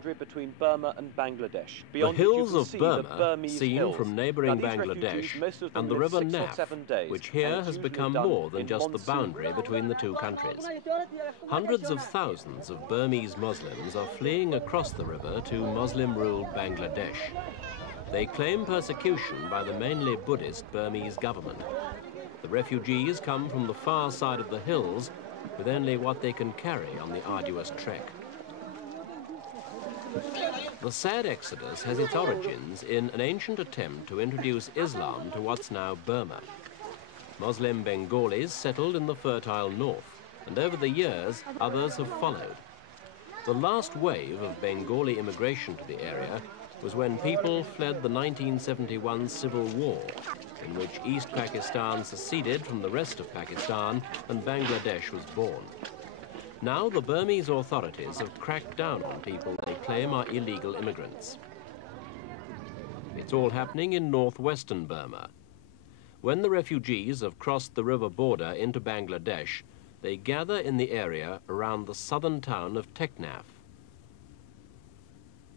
boundary between Burma and Bangladesh. The hills of Burma, seen from neighbouring Bangladesh, and the river Naf, which here has become more than just the boundary between the two countries. Hundreds of thousands of Burmese Muslims are fleeing across the river to Muslim-ruled Bangladesh. They claim persecution by the mainly Buddhist Burmese government. The refugees come from the far side of the hills with only what they can carry on the arduous trek. The sad exodus has its origins in an ancient attempt to introduce Islam to what's now Burma. Muslim Bengalis settled in the fertile north, and over the years, others have followed. The last wave of Bengali immigration to the area was when people fled the 1971 civil war, in which East Pakistan seceded from the rest of Pakistan and Bangladesh was born. Now the Burmese authorities have cracked down on people they claim are illegal immigrants. It's all happening in northwestern Burma. When the refugees have crossed the river border into Bangladesh, they gather in the area around the southern town of Teknaf.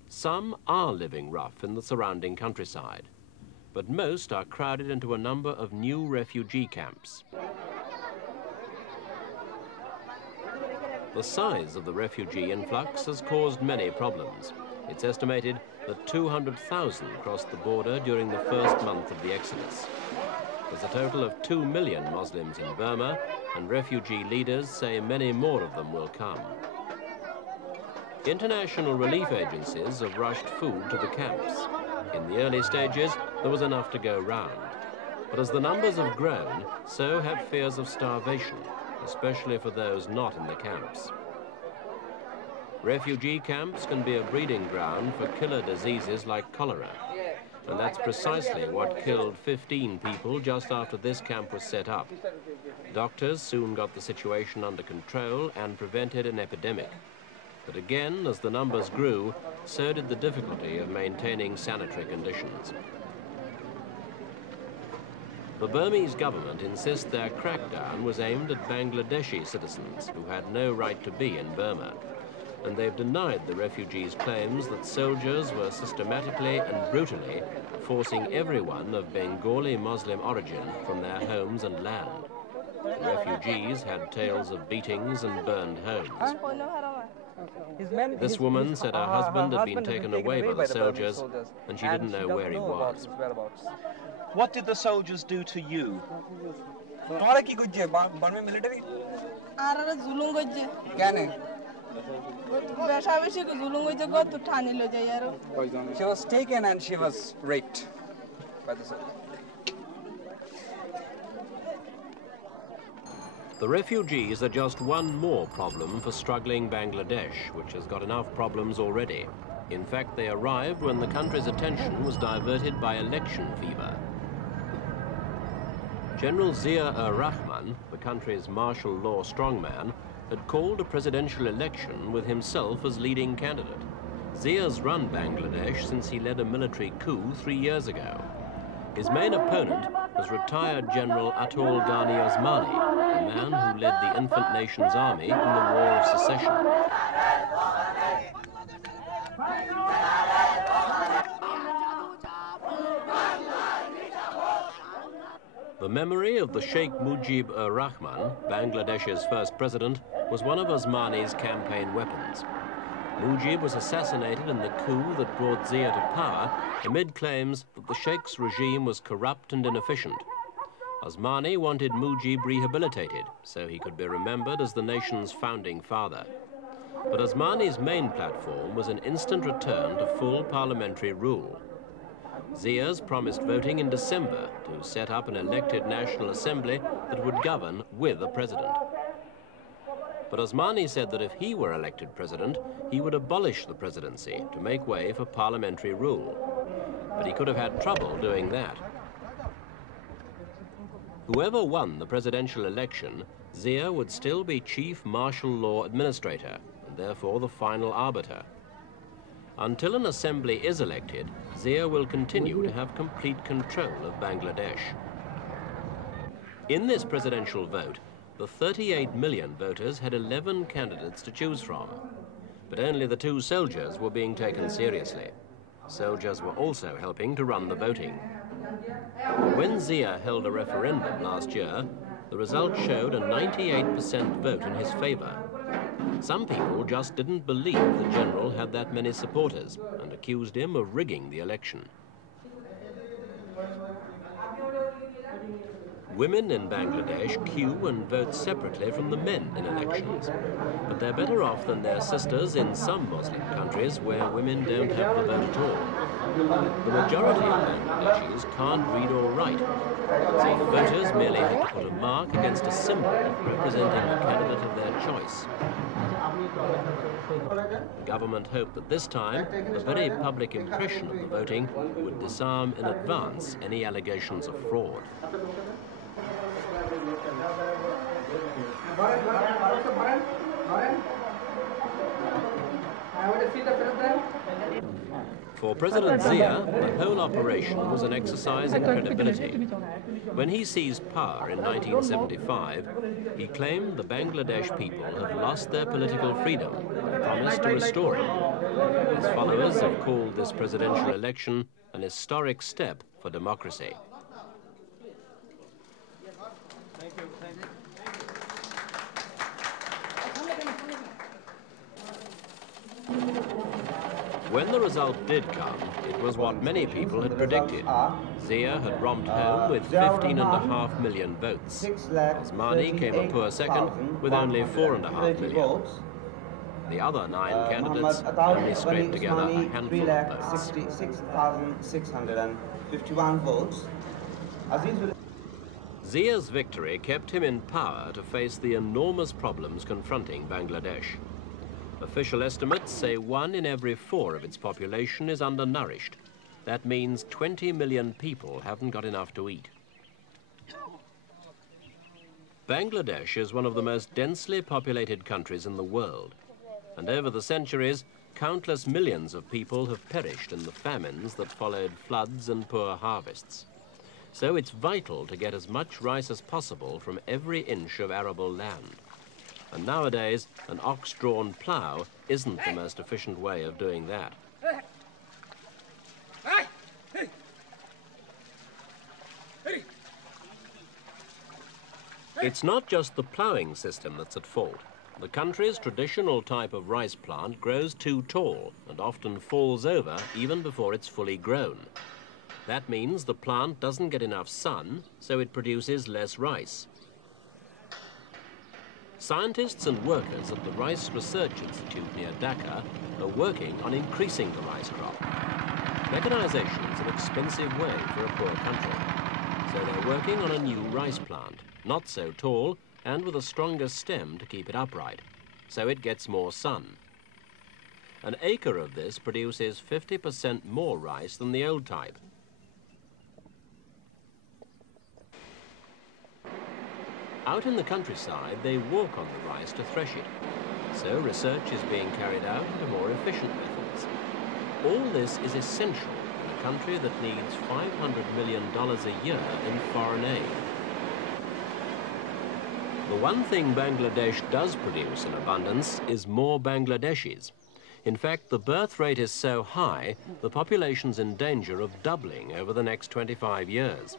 Some are living rough in the surrounding countryside, but most are crowded into a number of new refugee camps. The size of the refugee influx has caused many problems. It's estimated that 200,000 crossed the border during the first month of the exodus. There's a total of 2 million Muslims in Burma, and refugee leaders say many more of them will come. International relief agencies have rushed food to the camps. In the early stages, there was enough to go round. But as the numbers have grown, so have fears of starvation, especially for those not in the camps. Refugee camps can be a breeding ground for killer diseases like cholera. And that's precisely what killed 15 people just after this camp was set up. Doctors soon got the situation under control and prevented an epidemic. But again, as the numbers grew, so did the difficulty of maintaining sanitary conditions. The Burmese government insists their crackdown was aimed at Bangladeshi citizens who had no right to be in Burma. And they've denied the refugees' claims that soldiers were systematically and brutally forcing everyone of Bengali Muslim origin from their homes and land. The refugees had tales of beatings and burned homes. This woman said her husband had been taken away by the soldiers and she didn't know where he was. What did the soldiers do to you? She was taken and she was raped by the soldiers. The refugees are just one more problem for struggling Bangladesh, which has got enough problems already. In fact, they arrived when the country's attention was diverted by election fever. General Zia-ur-Rahman, the country's martial law strongman, had called a presidential election with himself as leading candidate. Zia's run Bangladesh since he led a military coup 3 years ago. His main opponent was retired General Atul Ghani Osmani, the man who led the infant nation's army in the War of Secession. The memory of the Sheikh Mujib-ur-Rahman, Bangladesh's first president, was one of Osmani's campaign weapons. Mujib was assassinated in the coup that brought Zia to power amid claims that the Sheikh's regime was corrupt and inefficient. Osmani wanted Mujib rehabilitated so he could be remembered as the nation's founding father. But Osmani's main platform was an instant return to full parliamentary rule. Zia's promised voting in December to set up an elected National Assembly that would govern with a president. But Osmani said that if he were elected president, he would abolish the presidency to make way for parliamentary rule. But he could have had trouble doing that. Whoever won the presidential election, Zia would still be chief martial law administrator, and therefore the final arbiter. Until an assembly is elected, Zia will continue to have complete control of Bangladesh. In this presidential vote, the 38 million voters had 11 candidates to choose from. But only the two soldiers were being taken seriously. Soldiers were also helping to run the voting. When Zia held a referendum last year, the result showed a 98% vote in his favour. Some people just didn't believe the general had that many supporters and accused him of rigging the election. Women in Bangladesh queue and vote separately from the men in elections. But they're better off than their sisters in some Muslim countries where women don't have the vote at all. The majority of Bangladeshis can't read or write, so the voters merely have to put a mark against a symbol representing the candidate of their choice. The government hoped that this time, the very public impression of the voting would disarm in advance any allegations of fraud. For President Zia, the whole operation was an exercise in credibility. When he seized power in 1975, he claimed the Bangladesh people have lost their political freedom and promised to restore it. His followers have called this presidential election an historic step for democracy. When the result did come, it was what many people had predicted. Zia had romped home with 15.5 million votes. His Mani came a poor second with only 4.5 million. The other 9 candidates only scraped together a handful of votes. 66,651 votes. Zia's victory kept him in power to face the enormous problems confronting Bangladesh. Official estimates say 1 in every 4 of its population is undernourished. That means 20 million people haven't got enough to eat. Bangladesh is one of the most densely populated countries in the world. And over the centuries, countless millions of people have perished in the famines that followed floods and poor harvests. So it's vital to get as much rice as possible from every inch of arable land. And nowadays, an ox-drawn plough isn't the most efficient way of doing that. It's not just the ploughing system that's at fault. The country's traditional type of rice plant grows too tall and often falls over even before it's fully grown. That means the plant doesn't get enough sun, so it produces less rice. Scientists and workers at the Rice Research Institute near Dhaka are working on increasing the rice crop. Mechanization is an expensive way for a poor country, so they're working on a new rice plant, not so tall and with a stronger stem to keep it upright, so it gets more sun. An acre of this produces 50% more rice than the old type. Out in the countryside, they walk on the rice to thresh it. So research is being carried out into more efficient methods. All this is essential in a country that needs $500 million a year in foreign aid. The one thing Bangladesh does produce in abundance is more Bangladeshis. In fact, the birth rate is so high, the population's in danger of doubling over the next 25 years.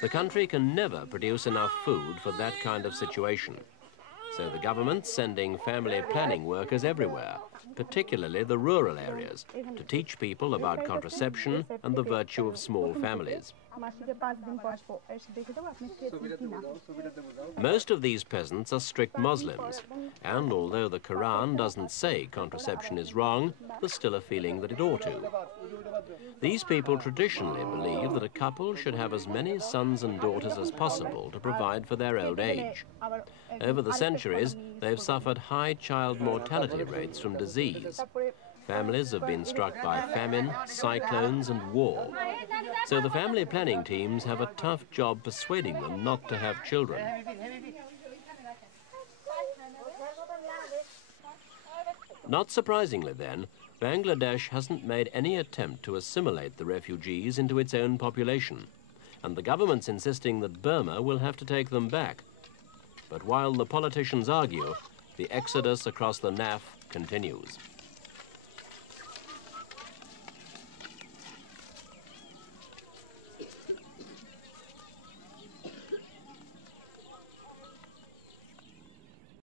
The country can never produce enough food for that kind of situation. So the government's sending family planning workers everywhere, particularly the rural areas, to teach people about contraception and the virtue of small families. Most of these peasants are strict Moslems, and although the Quran doesn't say contraception is wrong, there's still a feeling that it ought to. These people traditionally believe that a couple should have as many sons and daughters as possible to provide for their old age. Over the centuries, they've suffered high child mortality rates from disease. Families have been struck by famine, cyclones and war. So the family planning teams have a tough job persuading them not to have children. Not surprisingly then, Bangladesh hasn't made any attempt to assimilate the refugees into its own population, and the government's insisting that Burma will have to take them back. But while the politicians argue, the exodus across the NAF continues.